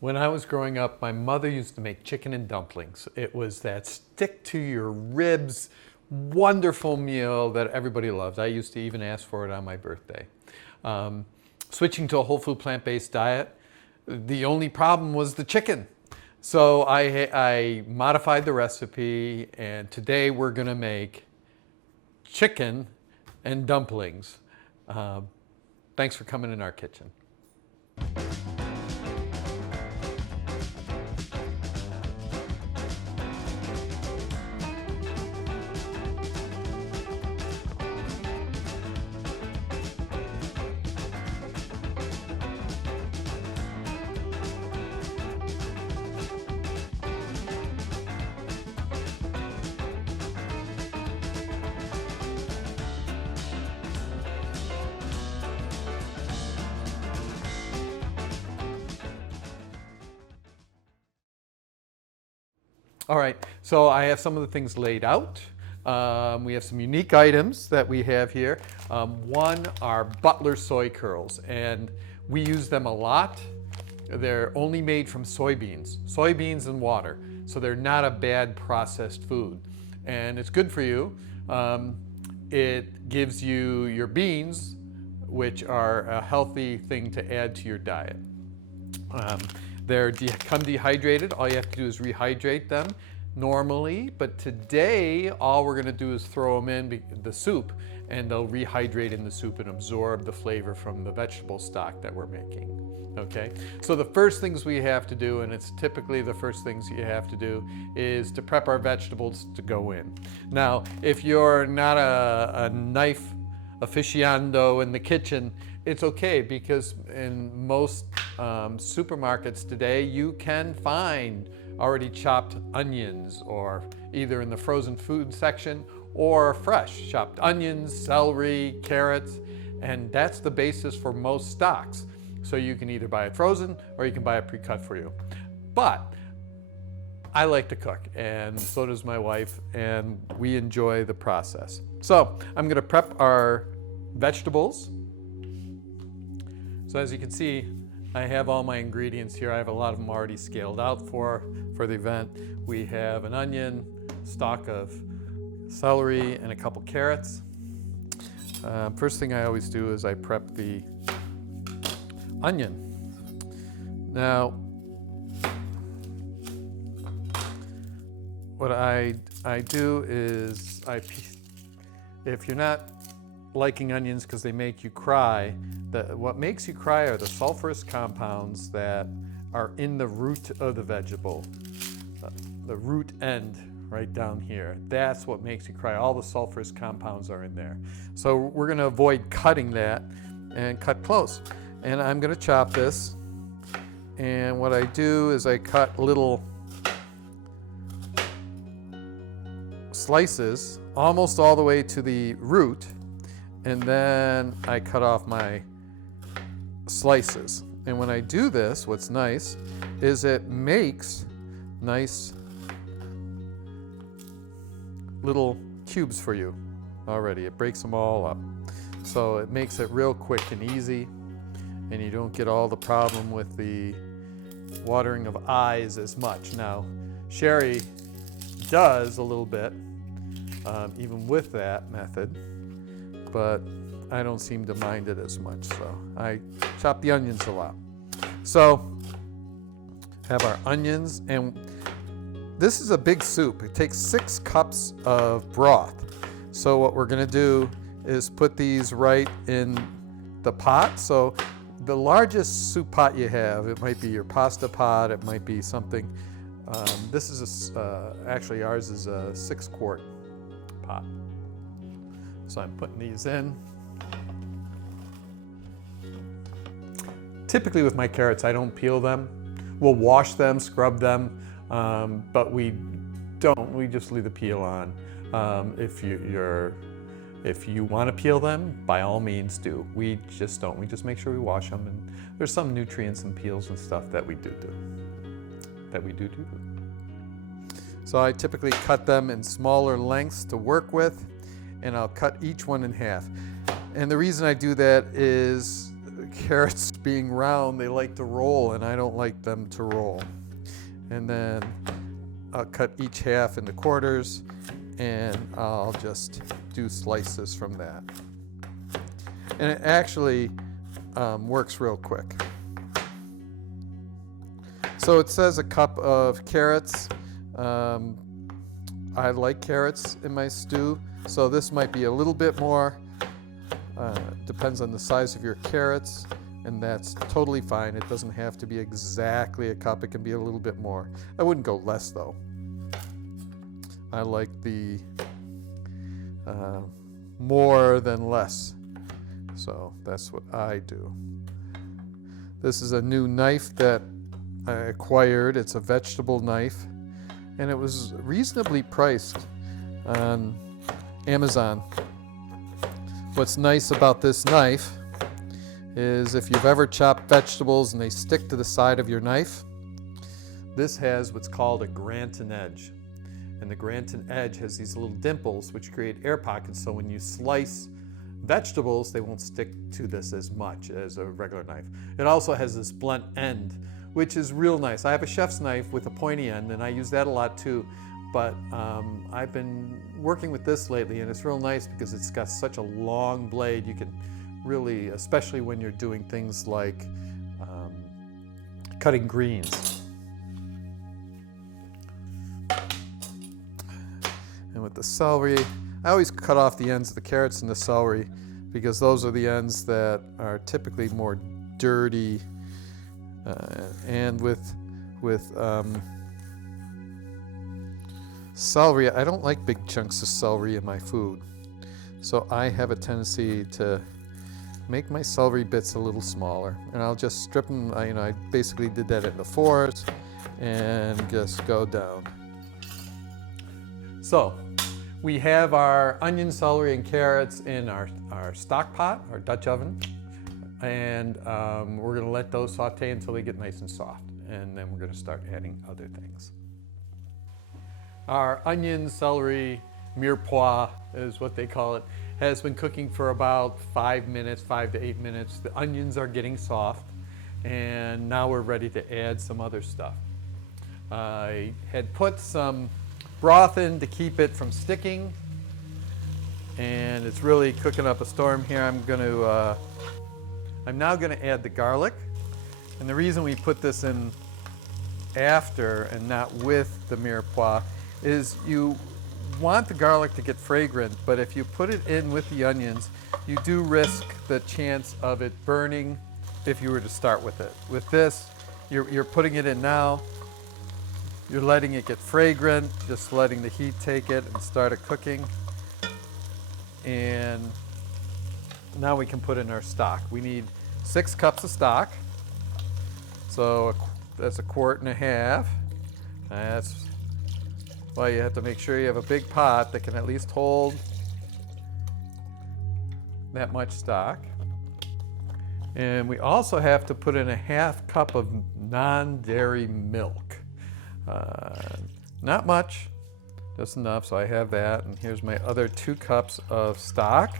When I was growing up, my mother used to make chicken and dumplings. It was that stick to your ribs, wonderful meal that everybody loved. I used to even ask for it on my birthday. Switching to a whole food plant-based diet, the only problem was the chicken. So I modified the recipe, and today we're gonna make chicken and dumplings. Thanks for coming in our kitchen. All right, so I have some of the things laid out. We have some unique items that we have here. One are Butler Soy Curls, and we use them a lot. They're only made from soybeans and water, so they're not a bad processed food. And it's good for you. It gives you your beans, which are a healthy thing to add to your diet. They come dehydrated. All you have to do is rehydrate them normally, but today all we're going to do is throw them in the soup, and they'll rehydrate in the soup and absorb the flavor from the vegetable stock that we're making. Okay, so the first things we have to do, and it's typically the first things you have to do, is to prep our vegetables to go in. Now, if you're not a knife aficionado in the kitchen, it's okay, because in most supermarkets today you can find already chopped onions, or either in the frozen food section or fresh chopped onions, celery, carrots, and that's the basis for most stocks. So you can either buy it frozen or you can buy it pre-cut for you. But I like to cook, and so does my wife, and we enjoy the process. So I'm going to prep our vegetables. So as you can see, I have all my ingredients here. I have a lot of them already scaled out for the event. We have an onion, stalk of celery, and a couple carrots. First thing I always do is I prep the onion. Now, what I do is if you're not liking onions because they make you cry, what makes you cry are the sulfurous compounds that are in the root of the vegetable, the root end right down here. That's what makes you cry. All the sulfurous compounds are in there. So we're going to avoid cutting that and cut close. And I'm going to chop this. And what I do is I cut little slices almost all the way to the root, and then I cut off my slices. And when I do this, what's nice is it makes nice little cubes for you already. It breaks them all up. So it makes it real quick and easy, and you don't get all the problem with the watering of eyes as much. Now, Sherry does a little bit, even with that method, but I don't seem to mind it as much, so I chop the onions a lot. So, have our onions, and this is a big soup. It takes 6 cups of broth. So what we're gonna do is put these right in the pot. So the largest soup pot you have, it might be your pasta pot, it might be something. This is actually ours is a 6-quart pot. So I'm putting these in. Typically with my carrots, I don't peel them. We'll wash them, scrub them, but we don't. We just leave the peel on. If you want to peel them, by all means do. We just don't. We just make sure we wash them, and there's some nutrients and peels and stuff that we do. So I typically cut them in smaller lengths to work with, and I'll cut each one in half. And the reason I do that is carrots being round, they like to roll, and I don't like them to roll. And then I'll cut each half into quarters, and I'll just do slices from that. And it actually works real quick. So it says a cup of carrots. I like carrots in my stew, so this might be a little bit more. Depends on the size of your carrots, and that's totally fine. It doesn't have to be exactly a cup. It can be a little bit more. I wouldn't go less, though. I like the more than less, so that's what I do. This is a new knife that I acquired. It's a vegetable knife, and it was reasonably priced on Amazon. What's nice about this knife is if you've ever chopped vegetables and they stick to the side of your knife, this has what's called a Granton edge. And the Granton edge has these little dimples which create air pockets, so when you slice vegetables, they won't stick to this as much as a regular knife. It also has this blunt end, which is real nice. I have a chef's knife with a pointy end, and I use that a lot too. But I've been working with this lately, and it's real nice because it's got such a long blade. You can really, especially when you're doing things like cutting greens. And with the celery, I always cut off the ends of the carrots and the celery because those are the ends that are typically more dirty. And with celery, I don't like big chunks of celery in my food. So I have a tendency to make my celery bits a little smaller. And I'll just strip them, I basically did that into fours and just go down. So we have our onion, celery, and carrots in our stock pot, our Dutch oven. And we're going to let those saute until they get nice and soft. And then we're going to start adding other things. Our onion, celery, mirepoix is what they call it, has been cooking for about 5 minutes, 5 to 8 minutes. The onions are getting soft, and now we're ready to add some other stuff. I had put some broth in to keep it from sticking, and it's really cooking up a storm here. I'm now going to add the garlic, and the reason we put this in after and not with the mirepoix is you want the garlic to get fragrant, but if you put it in with the onions, you do risk the chance of it burning if you were to start with it. With this, you're putting it in now, you're letting it get fragrant, just letting the heat take it and start it cooking. And now we can put in our stock. We need 6 cups of stock, so that's 1.5 quarts. That's why you have to make sure you have a big pot that can at least hold that much stock. And we also have to put in 1/2 cup of non-dairy milk. Not much, just enough, so I have that. And here's my other 2 cups of stock.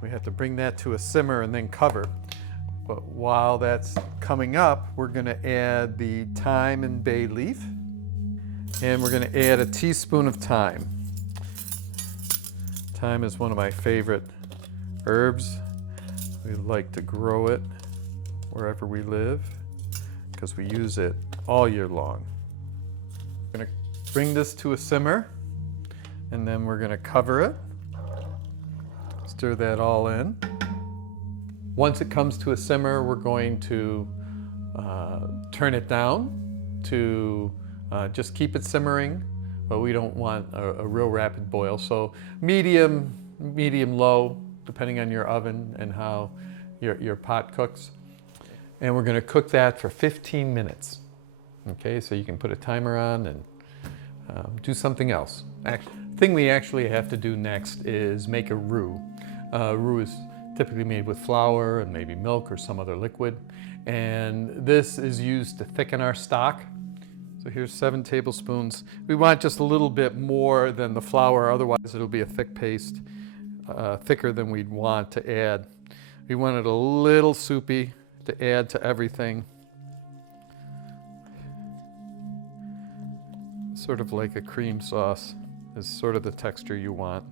We have to bring that to a simmer and then cover. But while that's coming up, we're going to add the thyme and bay leaf. And we're going to add a teaspoon of thyme. Thyme is one of my favorite herbs. We like to grow it wherever we live because we use it all year long. We're going to bring this to a simmer, and then we're going to cover it. Stir that all in. Once it comes to a simmer, we're going to turn it down to just keep it simmering, but we don't want a real rapid boil. So medium low, depending on your oven and how your pot cooks. And we're going to cook that for 15 minutes. Okay, so you can put a timer on and do something else. The thing we actually have to do next is make a roux. Roux is typically made with flour and maybe milk or some other liquid. And this is used to thicken our stock. So here's 7 tablespoons. We want just a little bit more than the flour, otherwise it'll be a thick paste, thicker than we'd want to add. We want it a little soupy to add to everything. Sort of like a cream sauce is sort of the texture you want.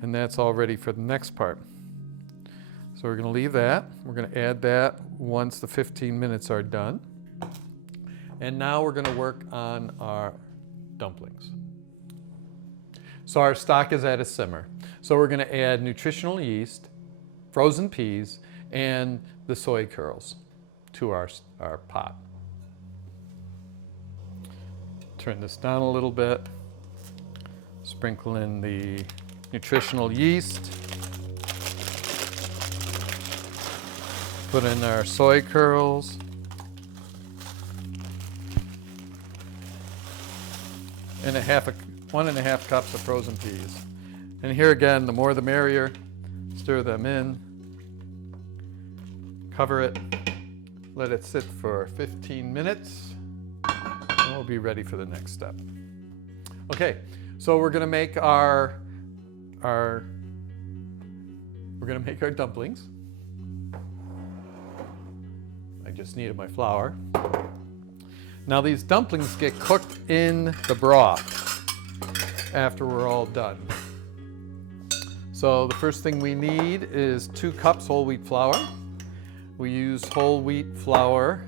And that's all ready for the next part. So we're going to leave that. We're going to add that once the 15 minutes are done. And now we're going to work on our dumplings. So our stock is at a simmer. So we're going to add nutritional yeast, frozen peas, and the soy curls to our pot. Turn this down a little bit. Sprinkle in the nutritional yeast. Put in our soy curls. And 1.5 cups of frozen peas. And here again, the more the merrier. Stir them in. Cover it. Let it sit for 15 minutes. And we'll be ready for the next step. Okay, so we're going to make our dumplings. I just needed my flour. Now these dumplings get cooked in the broth after we're all done. So the first thing we need is 2 cups whole wheat flour. We use whole wheat flour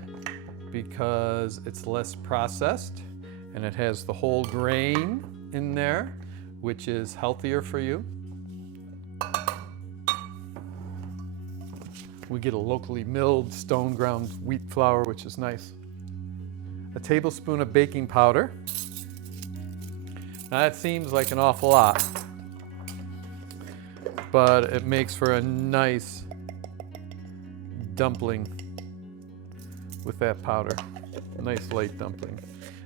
because it's less processed and it has the whole grain in there, which is healthier for you. We get a locally milled stone ground wheat flour, which is nice. A tablespoon of baking powder. Now that seems like an awful lot, but it makes for a nice dumpling with that powder. A nice light dumpling.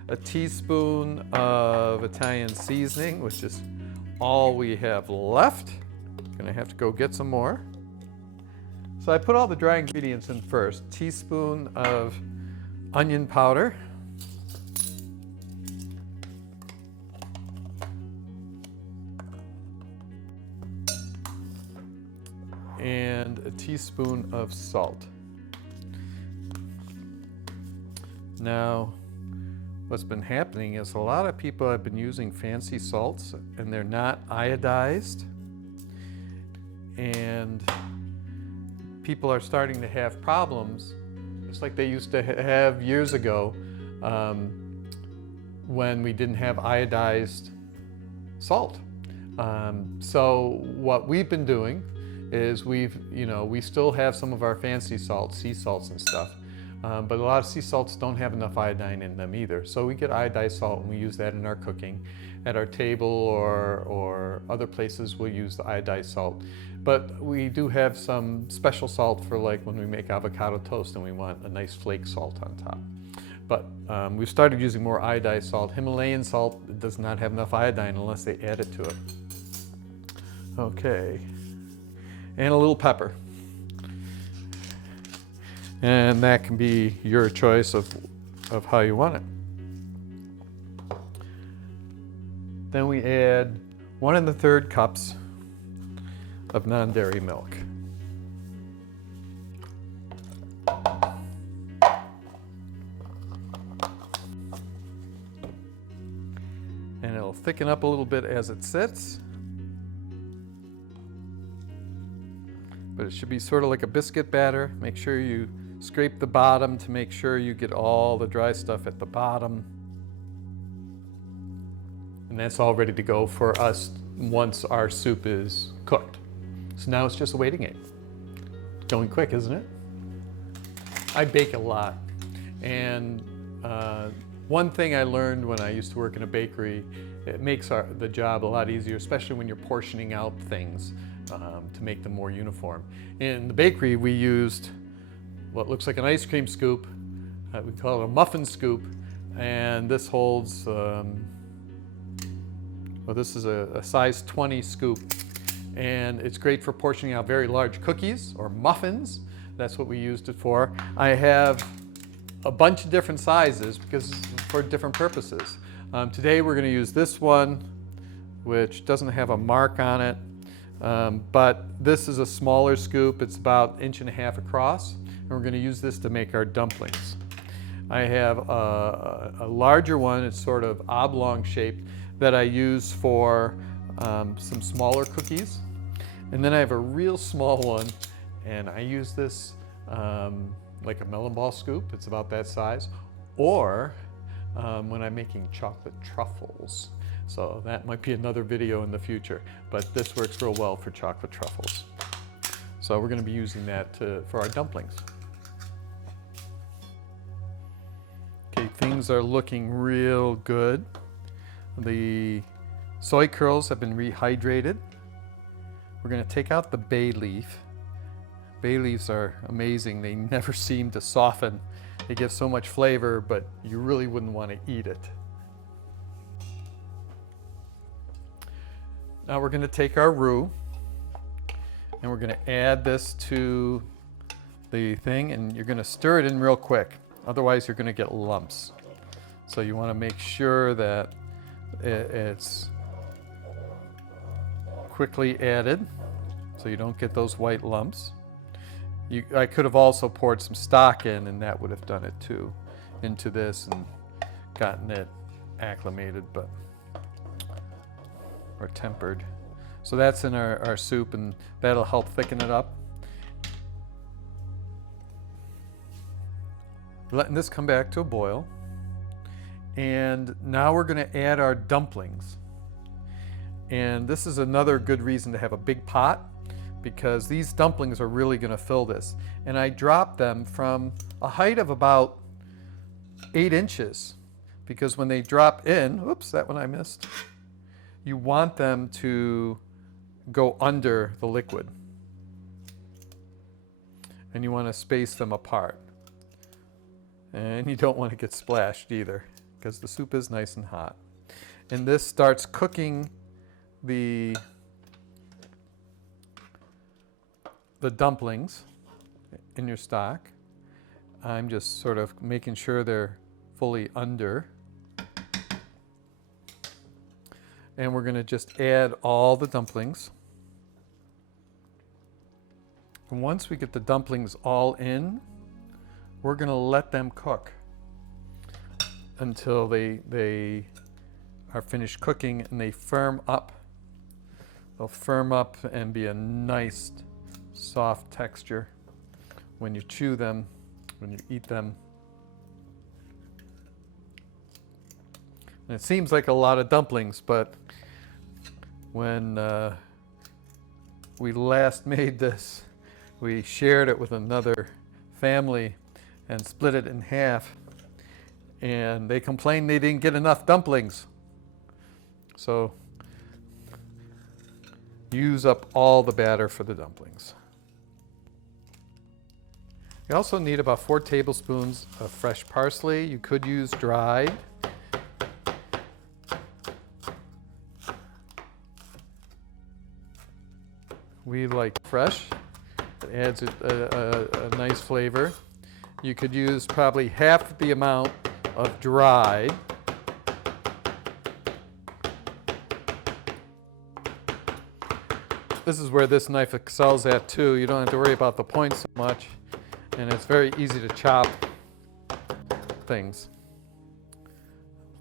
A teaspoon of Italian seasoning, which is all we have left. Gonna have to go get some more. So I put all the dry ingredients in first. Teaspoon of onion powder. And a teaspoon of salt. Now, what's been happening is a lot of people have been using fancy salts and they're not iodized. And people are starting to have problems, just like they used to have years ago when we didn't have iodized salt. So what we've been doing is we still have some of our fancy salts, sea salts and stuff, but a lot of sea salts don't have enough iodine in them either. So we get iodized salt and we use that in our cooking. At our table or other places we'll use the iodized salt. But we do have some special salt for like when we make avocado toast and we want a nice flake salt on top. But we've started using more iodized salt. Himalayan salt does not have enough iodine unless they add it to it. Okay. And a little pepper. And that can be your choice of how you want it. Then we add 1 1/3 cups of non-dairy milk. And it'll thicken up a little bit as it sits. But it should be sort of like a biscuit batter. Make sure you scrape the bottom to make sure you get all the dry stuff at the bottom. And that's all ready to go for us once our soup is cooked. So now it's just a waiting game. Going quick, isn't it? I bake a lot. And one thing I learned when I used to work in a bakery, it makes the job a lot easier, especially when you're portioning out things to make them more uniform. In the bakery, we used what looks like an ice cream scoop. We call it a muffin scoop. And this holds, this is a size 20 scoop. And it's great for portioning out very large cookies or muffins. That's what we used it for. I have a bunch of different sizes because for different purposes. Today we're going to use this one, which doesn't have a mark on it. But this is a smaller scoop. It's about 1.5 inches across, and we're going to use this to make our dumplings. I have a larger one. It's sort of oblong shaped that I use for some smaller cookies. And then I have a real small one, and I use this like a melon ball scoop. It's about that size. Or when I'm making chocolate truffles. So that might be another video in the future, but this works real well for chocolate truffles. So we're going to be using that for our dumplings. Okay, things are looking real good. The soy curls have been rehydrated. We're going to take out the bay leaf. Bay leaves are amazing. They never seem to soften. They give so much flavor, but you really wouldn't want to eat it. Now we're going to take our roux and we're going to add this to the thing, and you're going to stir it in real quick. Otherwise you're going to get lumps. So you want to make sure that it's quickly added so you don't get those white lumps. I could have also poured some stock in, and that would have done it too, into this and gotten it acclimated, or tempered. So that's in our soup, and that'll help thicken it up. Letting this come back to a boil. And now we're going to add our dumplings. And this is another good reason to have a big pot, because these dumplings are really going to fill this. And I dropped them from a height of about 8 inches, because when they drop in, oops, that one I missed, you want them to go under the liquid. And you want to space them apart. And you don't want to get splashed either, because the soup is nice and hot. And this starts cooking the dumplings in your stock. I'm just sort of making sure they're fully under. And we're going to just add all the dumplings. And once we get the dumplings all in, we're going to let them cook until they are finished cooking and they firm up. They'll firm up and be a nice soft texture when you chew them, when you eat them. And it seems like a lot of dumplings, but when we last made this, we shared it with another family and split it in half, and they complained they didn't get enough dumplings. So use up all the batter for the dumplings. You also need about 4 tablespoons of fresh parsley. You could use dried. We like fresh. It adds a nice flavor. You could use probably half the amount of dried. This is where this knife excels at too. You don't have to worry about the points so much, and it's very easy to chop things.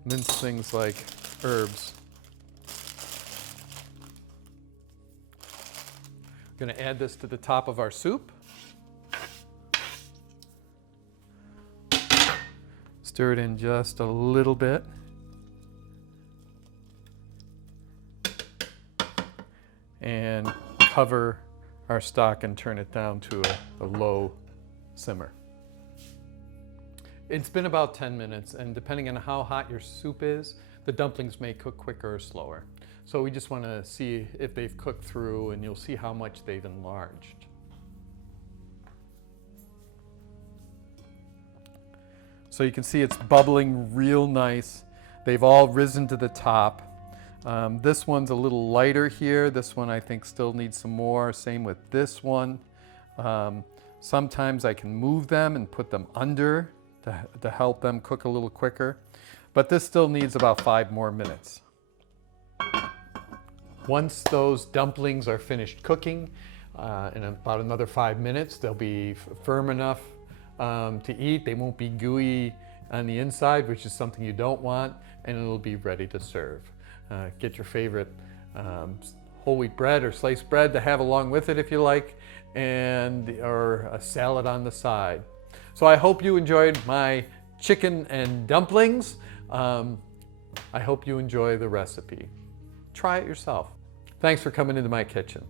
Mince things like herbs. I'm going to add this to the top of our soup. Stir it in just a little bit. And cover our stock and turn it down to a low simmer. It's been about 10 minutes, and depending on how hot your soup is, the dumplings may cook quicker or slower. So we just want to see if they've cooked through, and you'll see how much they've enlarged. So you can see it's bubbling real nice. They've all risen to the top. This one's a little lighter here. This one I think still needs some more. Same with this one. Sometimes I can move them and put them under to help them cook a little quicker. But this still needs about 5 more minutes. Once those dumplings are finished cooking, in about another 5 minutes, they'll be firm enough to eat. They won't be gooey on the inside, which is something you don't want, and it'll be ready to serve. Get your favorite whole wheat bread or sliced bread to have along with it if you like, or a salad on the side. So I hope you enjoyed my chicken and dumplings. I hope you enjoy the recipe. Try it yourself. Thanks for coming into my kitchen.